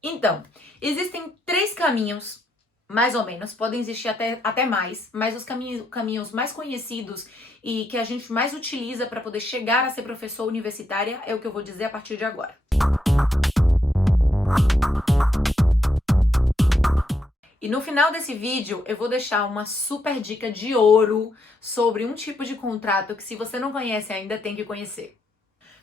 Então, existem três caminhos, mais ou menos, podem existir até mais, mas os caminhos mais conhecidos e que a gente mais utiliza para poder chegar a ser professor universitária é o que eu vou dizer a partir de agora. E no final desse vídeo eu vou deixar uma super dica de ouro sobre um tipo de contrato que, se você não conhece ainda, tem que conhecer.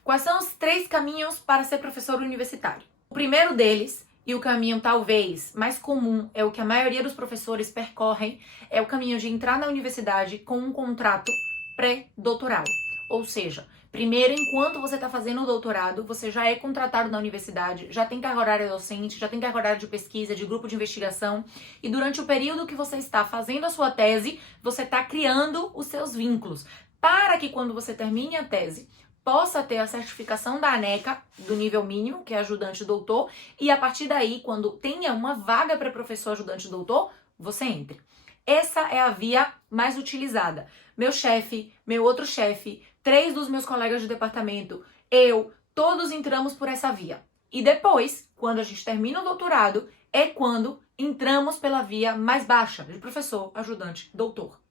Quais são os três caminhos para ser professor universitário? O primeiro deles, e o caminho talvez mais comum, é o que a maioria dos professores percorrem, é o caminho de entrar na universidade com um contrato pré-doutoral. Ou seja, primeiro, enquanto você está fazendo o doutorado, você já é contratado na universidade, já tem carga horária docente, já tem carga horária de pesquisa, de grupo de investigação, e durante o período que você está fazendo a sua tese, você está criando os seus vínculos, para que quando você termine a tese, possa ter a certificação da ANECA, do nível mínimo, que é ajudante doutor, e a partir daí, quando tenha uma vaga para professor ajudante doutor, você entre. Essa é a via mais utilizada. Meu chefe, meu outro chefe, 3 dos meus colegas de departamento, eu, todos entramos por essa via. E depois, quando a gente termina o doutorado, é quando entramos pela via mais baixa, de professor ajudante doutor.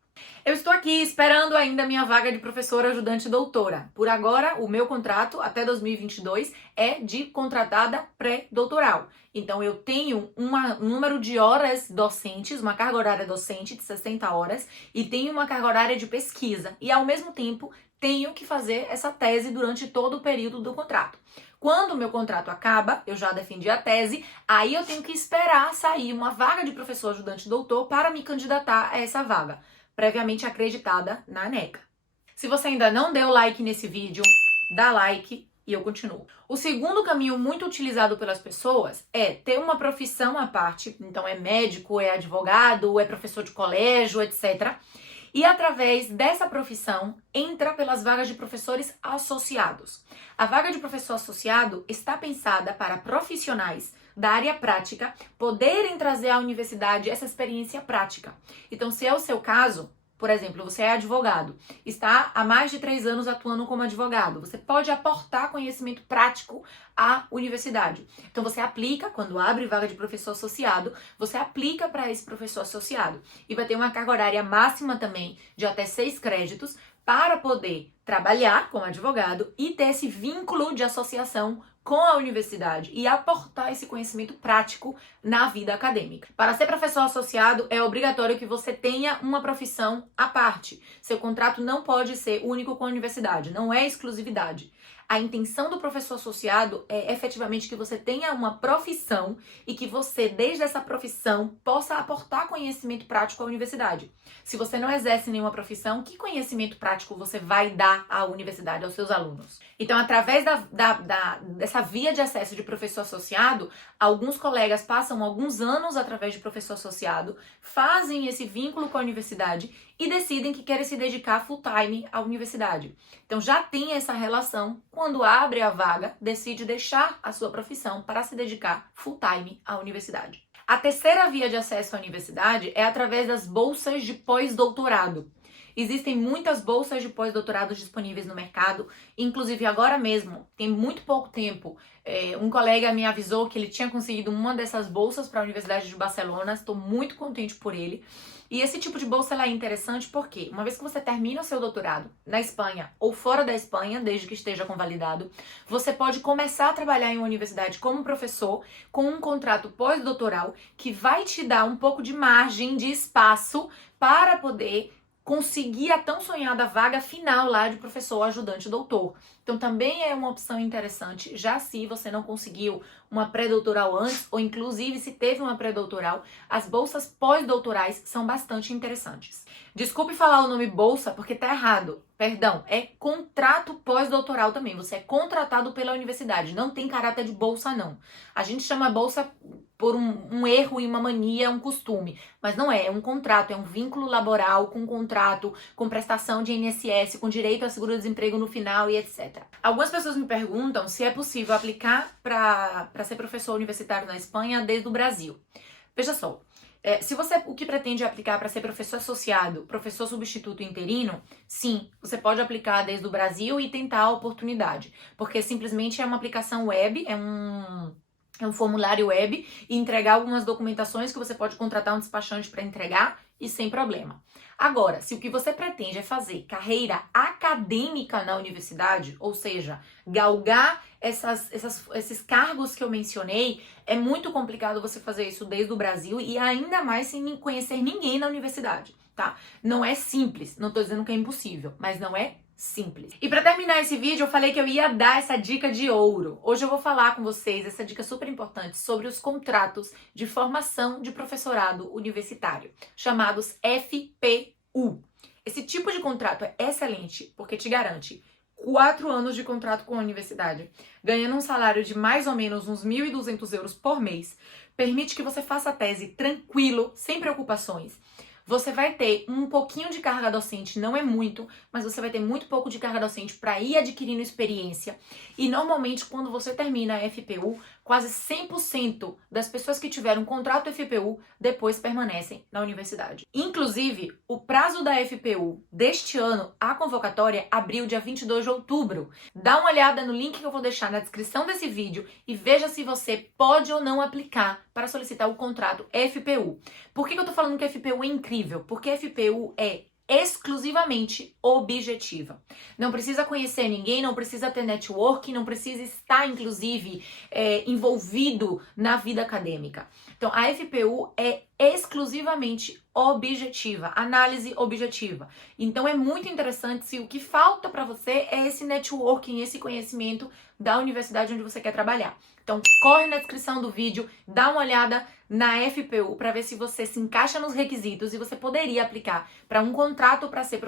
Eu estou aqui esperando ainda a minha vaga de professora ajudante doutora. Por agora, o meu contrato até 2022 é de contratada pré-doutoral. Então, eu tenho um número de horas docentes, uma carga horária docente de 60 horas e tenho uma carga horária de pesquisa. E, ao mesmo tempo, tenho que fazer essa tese durante todo o período do contrato. Quando o meu contrato acaba, eu já defendi a tese, aí eu tenho que esperar sair uma vaga de professor ajudante doutor para me candidatar a essa vaga, previamente acreditada na ANECA. Se você ainda não deu like nesse vídeo, dá like e eu continuo. O segundo caminho muito utilizado pelas pessoas é ter uma profissão à parte, então é médico, é advogado, é professor de colégio, etc. E através dessa profissão entra pelas vagas de professores associados. A vaga de professor associado está pensada para profissionais da área prática poderem trazer à universidade essa experiência prática. Então, se é o seu caso, por exemplo, você é advogado, está há mais de 3 anos atuando como advogado, você pode aportar conhecimento prático à universidade. Então, você aplica, quando abre vaga de professor associado, você aplica para esse professor associado. E vai ter uma carga horária máxima também de até 6 créditos para poder trabalhar como advogado e ter esse vínculo de associação com a universidade e aportar esse conhecimento prático na vida acadêmica. Para ser professor associado, é obrigatório que você tenha uma profissão à parte. Seu contrato não pode ser único com a universidade, não é exclusividade. A intenção do professor associado é efetivamente que você tenha uma profissão e que você, desde essa profissão, possa aportar conhecimento prático à universidade. Se você não exerce nenhuma profissão, que conhecimento prático você vai dar à universidade, aos seus alunos? Então, através dessa via de acesso de professor associado, alguns colegas passam alguns anos através de professor associado, fazem esse vínculo com a universidade e decidem que querem se dedicar full time à universidade. Então, já tem essa relação. Quando abre a vaga, decide deixar a sua profissão para se dedicar full time à universidade. A terceira via de acesso à universidade é através das bolsas de pós-doutorado. Existem muitas bolsas de pós-doutorado disponíveis no mercado, inclusive agora mesmo, tem muito pouco tempo, um colega me avisou que ele tinha conseguido uma dessas bolsas para a Universidade de Barcelona, estou muito contente por ele. E esse tipo de bolsa ela é interessante porque, uma vez que você termina o seu doutorado na Espanha ou fora da Espanha, desde que esteja convalidado, você pode começar a trabalhar em uma universidade como professor, com um contrato pós-doutoral que vai te dar um pouco de margem, de espaço para poder conseguir a tão sonhada vaga final lá de professor ajudante doutor. Então também é uma opção interessante, já se você não conseguiu uma pré-doutoral antes, ou inclusive se teve uma pré-doutoral, as bolsas pós-doutorais são bastante interessantes. Desculpe falar o nome bolsa porque tá errado. Perdão, é contrato pós-doutoral também. Você é contratado pela universidade, não tem caráter de bolsa não. A gente chama bolsa por um erro e uma mania, um costume, mas não é um contrato, é um vínculo laboral com contrato, com prestação de INSS, com direito a seguro-desemprego no final e etc. Algumas pessoas me perguntam se é possível aplicar para ser professor universitário na Espanha desde o Brasil. Veja só, se você o que pretende aplicar para ser professor associado, professor substituto interino, sim, você pode aplicar desde o Brasil e tentar a oportunidade, porque simplesmente é uma aplicação web, é um É um formulário web e entregar algumas documentações que você pode contratar um despachante para entregar e sem problema. Agora, se o que você pretende é fazer carreira acadêmica na universidade, ou seja, galgar esses cargos que eu mencionei, é muito complicado você fazer isso desde o Brasil e ainda mais sem conhecer ninguém na universidade, tá? Não é simples, não tô dizendo que é impossível, mas não é simples. E para terminar esse vídeo, eu falei que eu ia dar essa dica de ouro. Hoje eu vou falar com vocês essa dica super importante sobre os contratos de formação de professorado universitário, chamados FPU. Esse tipo de contrato é excelente porque te garante 4 anos de contrato com a universidade, ganhando um salário de mais ou menos uns 1.200 euros por mês, permite que você faça a tese tranquilo, sem preocupações. Você vai ter um pouquinho de carga docente, não é muito, mas você vai ter muito pouco de carga docente para ir adquirindo experiência. E normalmente, quando você termina a FPU, quase 100% das pessoas que tiveram contrato FPU depois permanecem na universidade. Inclusive, o prazo da FPU deste ano, a convocatória, abriu dia 22 de outubro. Dá uma olhada no link que eu vou deixar na descrição desse vídeo e veja se você pode ou não aplicar para solicitar o contrato FPU. Por que eu tô falando que FPU é incrível? Porque FPU é exclusivamente objetiva. Não precisa conhecer ninguém, não precisa ter networking, não precisa estar, inclusive, envolvido na vida acadêmica. Então, a FPU é exclusivamente objetiva, análise objetiva. Então, é muito interessante se o que falta para você é esse networking, esse conhecimento da universidade onde você quer trabalhar. Então, corre na descrição do vídeo, dá uma olhada na FPU para ver se você se encaixa nos requisitos e você poderia aplicar para um contrato para ser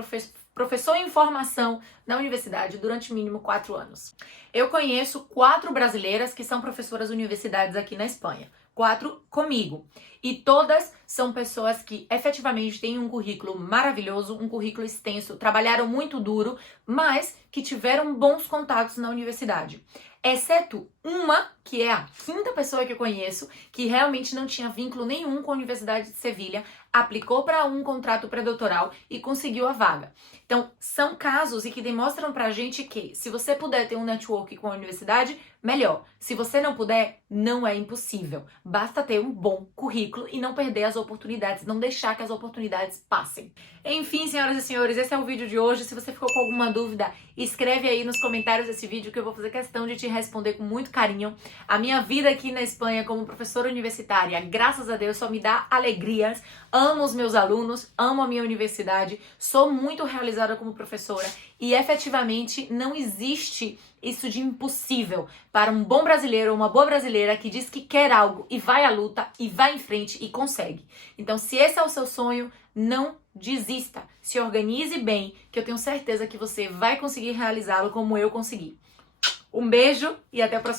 professor em formação na universidade durante mínimo 4 anos. Eu conheço 4 brasileiras que são professoras universitárias aqui na Espanha. 4 comigo. E todas são pessoas que efetivamente têm um currículo maravilhoso, um currículo extenso, trabalharam muito duro, mas que tiveram bons contatos na universidade. Exceto uma, que é a 5ª pessoa que eu conheço, que realmente não tinha vínculo nenhum com a Universidade de Sevilha, aplicou para um contrato pré-doutoral e conseguiu a vaga. Então, são casos e que demonstram pra gente que, se você puder ter um network com a universidade, melhor. Se você não puder, não é impossível. Basta ter um bom currículo e não perder as oportunidades, não deixar que as oportunidades passem. Enfim, senhoras e senhores, esse é o vídeo de hoje. Se você ficou com alguma dúvida, escreve aí nos comentários desse vídeo que eu vou fazer questão de te responder com muito carinho. A minha vida aqui na Espanha como professora universitária, graças a Deus, só me dá alegrias. Amo os meus alunos, amo a minha universidade, sou muito realizada como professora e efetivamente não existe isso de impossível para um bom brasileiro ou uma boa brasileira que diz que quer algo e vai à luta e vai em frente e consegue. Então, se esse é o seu sonho, não desista. Se organize bem, que eu tenho certeza que você vai conseguir realizá-lo como eu consegui. Um beijo e até o próximo.